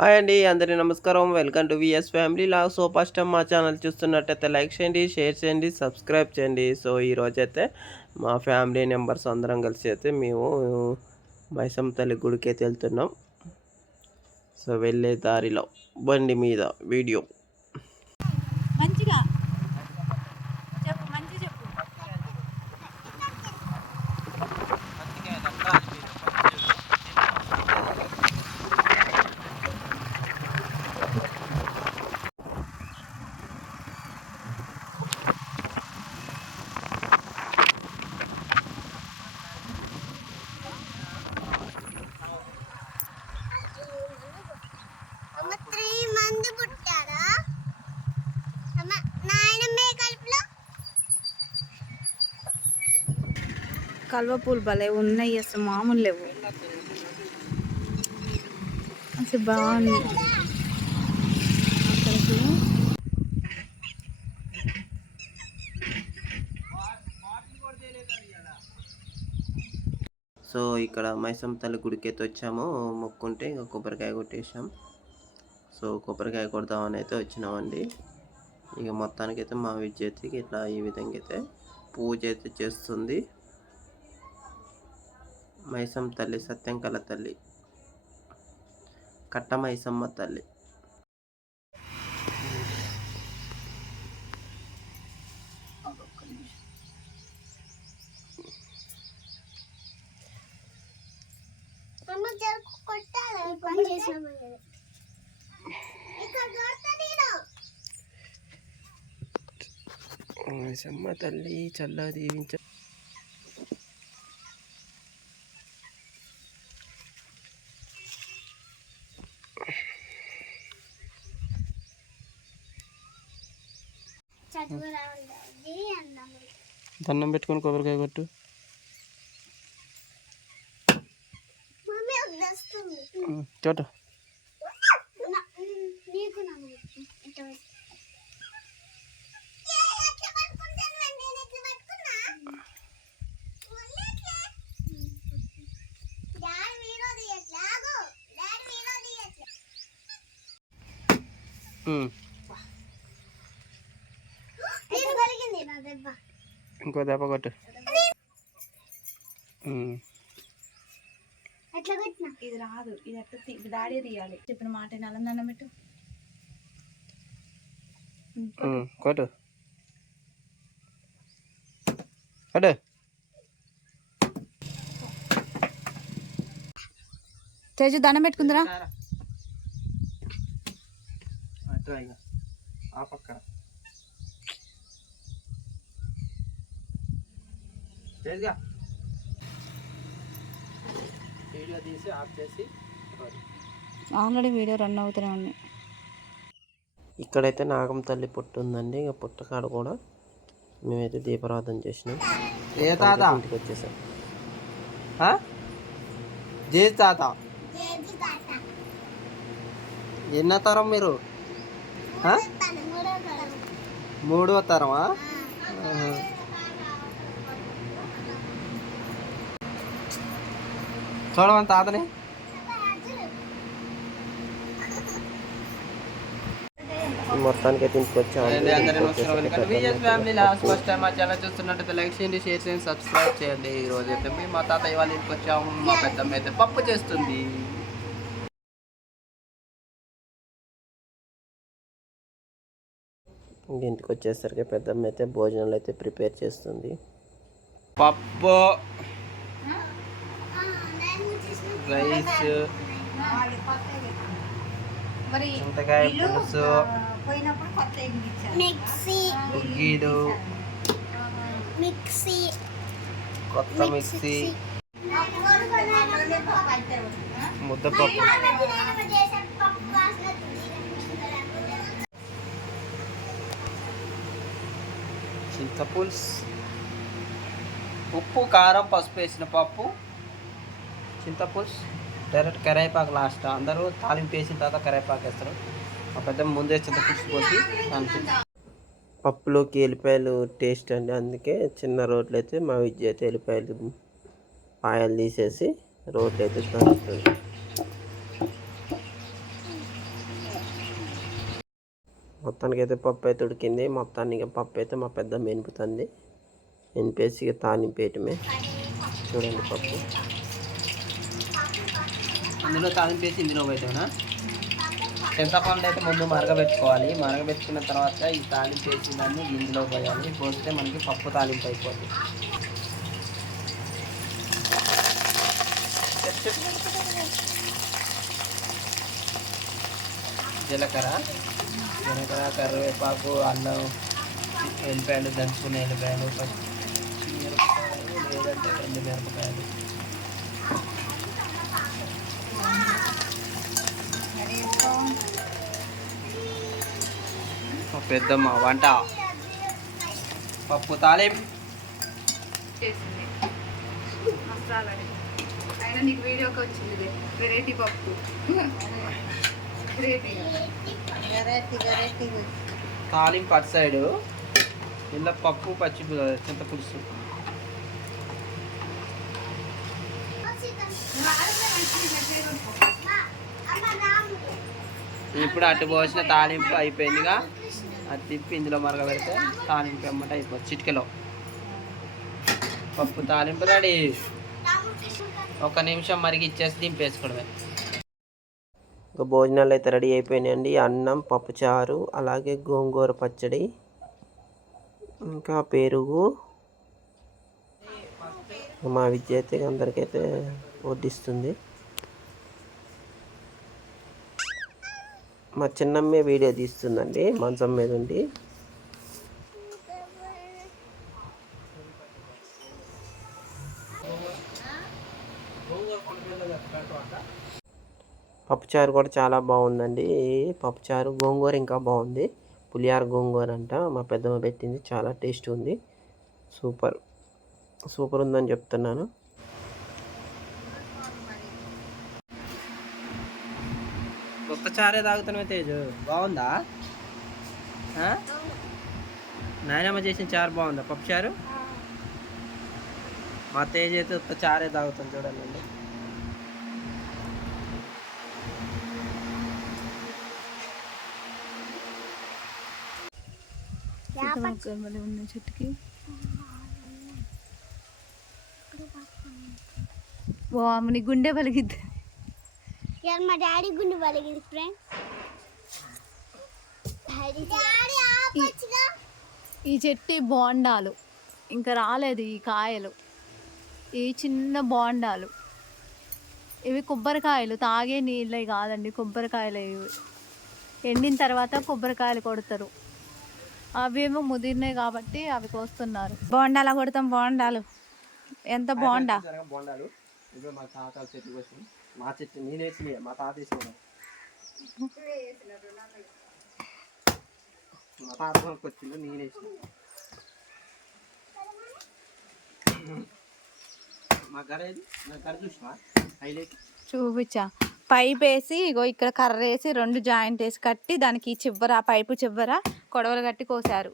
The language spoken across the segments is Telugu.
హాయ్ అండి, అందరికీ నమస్కారం. Welcome to VS family vlog. So first time మా ఛానల్ చూస్తున్నట్టయితే లైక్ చేయండి, షేర్ చేయండి, సబ్స్క్రైబ్ చేయండి. సో ఈరోజైతే మా ఫ్యామిలీ మెంబర్స్ అందరం కలిసి అయితే మేము మైసమ్మ తల్లి గుడికి అయితే వెళ్తున్నాం. సో వెళ్ళే దారిలో బండి మీద వీడియో. మంచిగా చెప్పు, మంచిగా చెప్పు. కల్వ పూలు భలే ఉన్నాయి, అసలు మామూలు లేవు, అసలు బాగుంది. సో ఇక్కడ మైసమ్మ తల్లి గుడికి అయితే వచ్చాము. మొక్కుంటే ఇంకా కొబ్బరికాయ కొట్టేసాం. సో కొబ్బరికాయ కొడదామని అయితే వచ్చినామండి. ఇక మొత్తానికైతే మా విద్యార్థికి ఇట్లా ఈ విధంగా అయితే పూజ అయితే చేస్తుంది. మైసమ్మ తల్లి, సత్యంకల తల్లి, కట్ట మైసమ్మ తల్లి. మైసమ్మ తల్లి చల్ల దీవించ. దండం పెట్టుకొని కొబ్బరికాయ కొట్టు. చోట ఇంకో దెబ్బ కొట్టు. ఇది రాదు, ఇది ఎట్లా డాడీ తీయాలి, చెప్పిన మాట నల్లందన్నం పెట్టు. కొట్టు కొట్టు. తేజు దండం పెట్టుకుందిరా. ఆ పక్క వీడియో తీసి ఆఫ్ చేసి ఆల్రెడీ వీడియో రన్ అవుతూనే ఉంది. ఇక్కడైతే నాగం తల్లి పుట్టు ఉందండి. ఇక పుట్టకాడ కూడా మేమైతే దీపారాధన చేసినాం. ఏ తాత ఇంటికి వచ్చేసాం. జే తాత ఎన్నో తరం మీరు? మూడవ తరమా? చూడమని తాతని. మొత్తానికి అయితే ఇంటికి వచ్చాము. ఫస్ట్ టైం మా ఛానల్ చూస్తున్నట్టయితే లైక్ చేయండి, షేర్ చేయండి, సబ్స్క్రైబ్ చేయండి. ఈరోజు అయితే మేము మా తాతయ్య వాళ్ళ ఇంటికి వచ్చాము. మా పెద్దమ్మ అయితే పప్పు చేస్తుంది. ఇంటికి వచ్చేసరికి పెద్దమ్మ అయితే భోజనాలు అయితే ప్రిపేర్ చేస్తుంది. పప్పు, రైస్, చింతకాయ పులుసు, ఉగ్గీడు, కొత్త మిక్సీ, ముద్దపప్పు, చింతపులుసు, ఉప్పు, కారం, పసుపు వేసిన పప్పు, చింతపులుసు, డైరెక్ట్ కరివేపాకు లాస్ట్. అందరూ తాలింపు వేసిన తర్వాత కరివేపాకు వేస్తారు. ఆ పెద్ద ముందే చింతపులుసు పోసి దానికి పప్పులోకి ఎల్లిపాయలు టేస్ట్ అండి. అందుకే చిన్న రోట్లు అయితే మా విద్య అయితే ఎల్లిపాయలు పాయలు తీసేసి రోట్లు అయితే దంచుతుంది. మొత్తానికి అయితే పప్పు అయితే ఉడికింది. మొత్తానికి పప్పు అయితే మా పెద్ద మెనుపుతుంది. మెనిపేసి ఇక తాలింపేయటమే. చూడండి పప్పు ఇందులో తాలింపేసి ఇందులో పెట్టానా. చింతపండు అయితే ముందు మరగబెట్టుకోవాలి. మరగబెట్టుకున్న తర్వాత ఈ తాలింపు వేసిందాన్ని ఇందులో పోయాలి. పోస్తే మనకి పప్పు తాలింపు అయిపోతుంది. జీలకర్ర, కరివేపాకు, అల్లం, ఎల్లిపాయలు, దంచుకునే ఎల్లిపాయలు, మిరపకాయలు లేదంటే ఎండు మిరపకాయలు. పెద్దమ్మ వంట పప్పు తాలింపు చేసింది మసాలా. అయినా నీకు వీడియోకి వచ్చింది వెరైటీ పప్పు. తాలింపు అటు సైడు, ఇలా పప్పు పచ్చి చింతపులుసు. ఇప్పుడు అటు పోసిన తాలింపు అయిపోయిందిగా. అది తిప్పి ఇందులో మరగబెడితే తాలింపు ఎమ్మట అయిపోతుంది. చిటికెలో పప్పు తాలింపు రెడీ. 1 నిమిషం మరిగి ఇచ్చేసి దింపేసుకోవడమే. ఇంకా భోజనాలు అయితే రెడీ అయిపోయినాయండి. అన్నం, పప్పుచారు, అలాగే గోంగూర పచ్చడి, ఇంకా పెరుగు. మా విద్య అయితే అందరికైతే వడ్డిస్తుంది. మా చిన్నమ్మే వీడియో తీస్తుందండి మంచం మీద ఉండి. పప్పుచారు కూడా చాలా బాగుందండి. పప్పుచారు గోంగూర ఇంకా బాగుంది. పులిహార గోంగూర అంట మా పెద్దమ్మ పెట్టింది. చాలా టేస్ట్ ఉంది. సూపర్ సూపర్ ఉందని చెప్తున్నాను. కొత్త చారే తాగుతున్నావు తేజు. బాగుందా? నాయనమ్మ చేసిన చారు బాగుందా? పప్పుచారు. మా తేజ్ అయితే కొత్త చారే తాగుతాను చూడండి. ఉన్న చెట్టుకి నీ గుండె పలిగిద్ది. మా డాడీ గుండె పలిగింది ఫ్రెండ్. ఈ చెట్టు బోండాలు ఇంకా రాలేదు. ఈ కాయలు ఈ చిన్న బోండాలు, ఇవి కొబ్బరికాయలు. తాగే నీళ్ళే కాదండి, కొబ్బరికాయలు. ఇవి ఎండిన తర్వాత కొబ్బరికాయలు కొడతారు. అవేమో ముదిరినాయి కాబట్టి అవి కోస్తున్నారు. బోండాలా కొడతాం. బోండాలు ఎంత బోండా. బోండాలు ఇప్పుడు మా తాత చెట్టు కోసం, మా చెట్టు నేను వేసినాయి, మా తాత వేసిన, మా తాత వచ్చింది నేను వేసిన. మా గడ ఏది? నా గడ చూసినా హైలైట్ చూపించా. పైప్ వేసి ఇగో ఇక్కడ కర్ర వేసి 2 జాయింట్ వేసి కట్టి దానికి చివర పైపు చివర కొడవలు కట్టి కోసారు.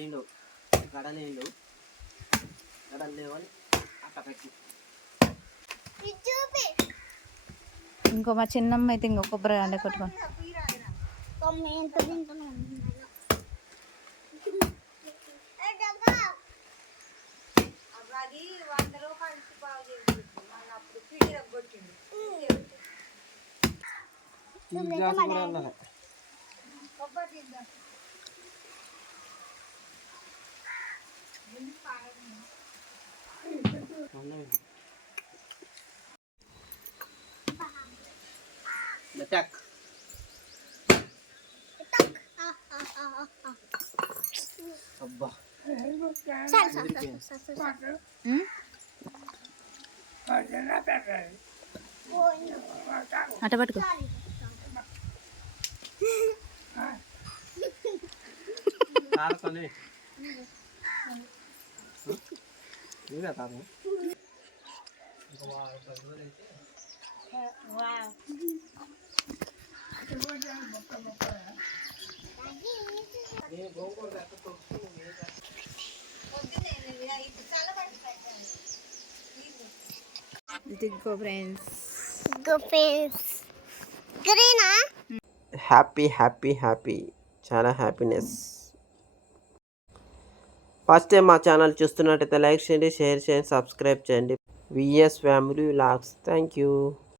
ఏండు గడలేండు గడలు లేవని అట్లా పెట్టి. ఇంకో మా చిన్నమ్మ అయితే ఇంకో కొబ్బరి అండ కొట్టుకొని అబ్బా అట పట్టుకో. గ్రీనా హ్యాపీ హ్యాపీ హ్యాపీ, చాలా హ్యాపీనెస్. ఫస్ట్ టైం మా ఛానల్ చూస్తున్నట్టయితే లైక్ చేయండి, షేర్ చేయండి, సబ్స్క్రైబ్ చేయండి. VS family vlogs. Thank you.